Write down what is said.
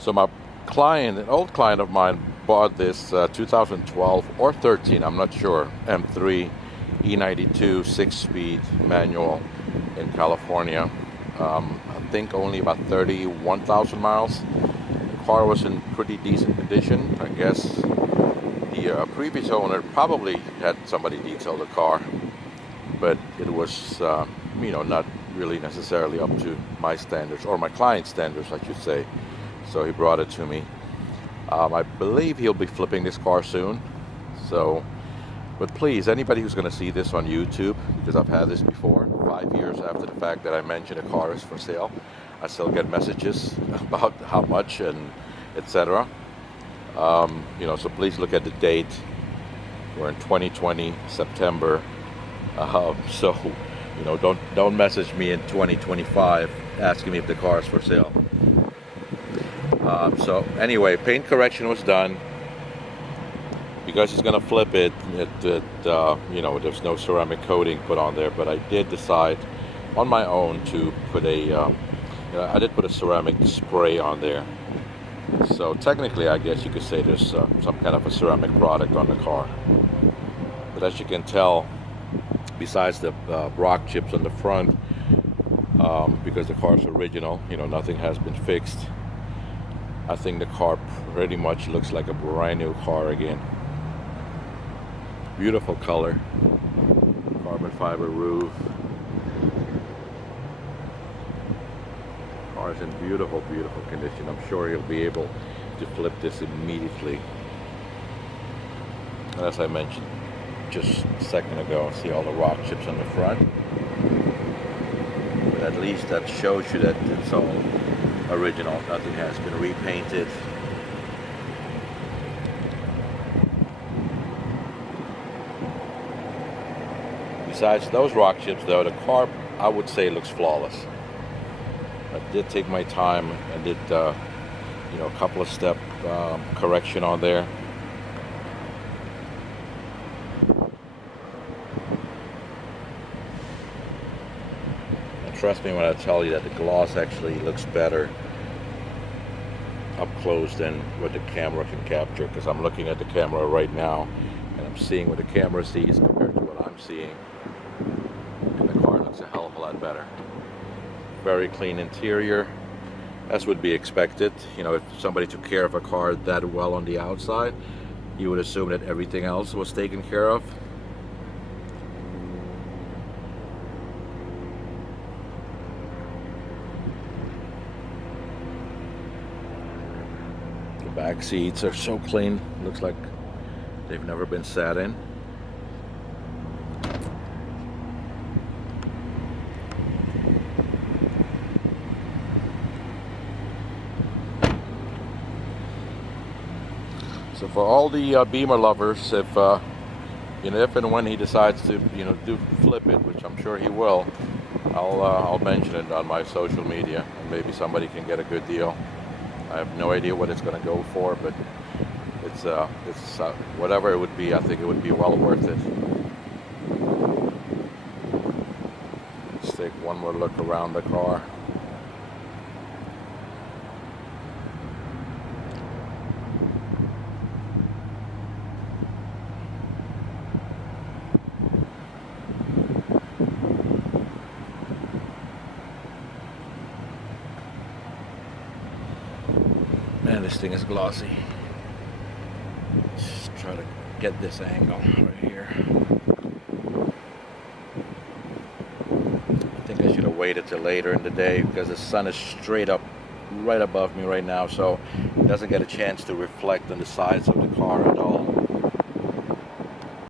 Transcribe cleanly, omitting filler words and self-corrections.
So my client, an old client of mine, bought this 2012 or 13, I'm not sure, M3 E92 6-speed manual in California. I think only about 31,000 miles. The car was in pretty decent condition. I guess the previous owner probably had somebody detail the car, but it was, not really necessarily up to my standards, or my client's standards, I should say. So he brought it to me. I believe he'll be flipping this car soon. So, but please, anybody who's going to see this on YouTube, because I've had this before, 5 years after the fact that I mentioned a car is for sale, I still get messages about how much and etc. So please look at the date. We're in 2020 September. So, don't message me in 2025 asking me if the car is for sale. So anyway, paint correction was done. Because he's going to flip it, there's no ceramic coating put on there, but I did decide on my own to put I did put a ceramic spray on there. So technically, I guess you could say there's some kind of a ceramic product on the car. But as you can tell, besides the rock chips on the front, because the car's original, nothing has been fixed. I think the car pretty much looks like a brand new car again. Beautiful color, carbon fiber roof. Car is in beautiful, beautiful condition. I'm sure you'll be able to flip this immediately. And as I mentioned just a second ago, see all the rock chips on the front. But at least that shows you that it's all original. Nothing has been repainted. Besides those rock chips, though, the car, I would say, looks flawless. I did take my time and did, a couple of step correction on there. And trust me when I tell you that the gloss actually looks better up close than what the camera can capture, because I'm looking at the camera right now and I'm seeing what the camera sees compared to what I'm seeing. And the car looks a hell of a lot better. Very clean interior, as would be expected. If somebody took care of a car that well on the outside, you would assume that everything else was taken care of. The back seats are so clean, looks like they've never been sat in. So for all the Beamer lovers, if and when he decides to do flip it, which I'm sure he will, I'll mention it on my social media, and maybe somebody can get a good deal. I have no idea what it's going to go for, but it's whatever it would be. I think it would be well worth it. Let's take one more look around the car. Man, this thing is glossy. Just try to get this angle right here. I think I should have waited till later in the day because the sun is straight up right above me right now, so it doesn't get a chance to reflect on the sides of the car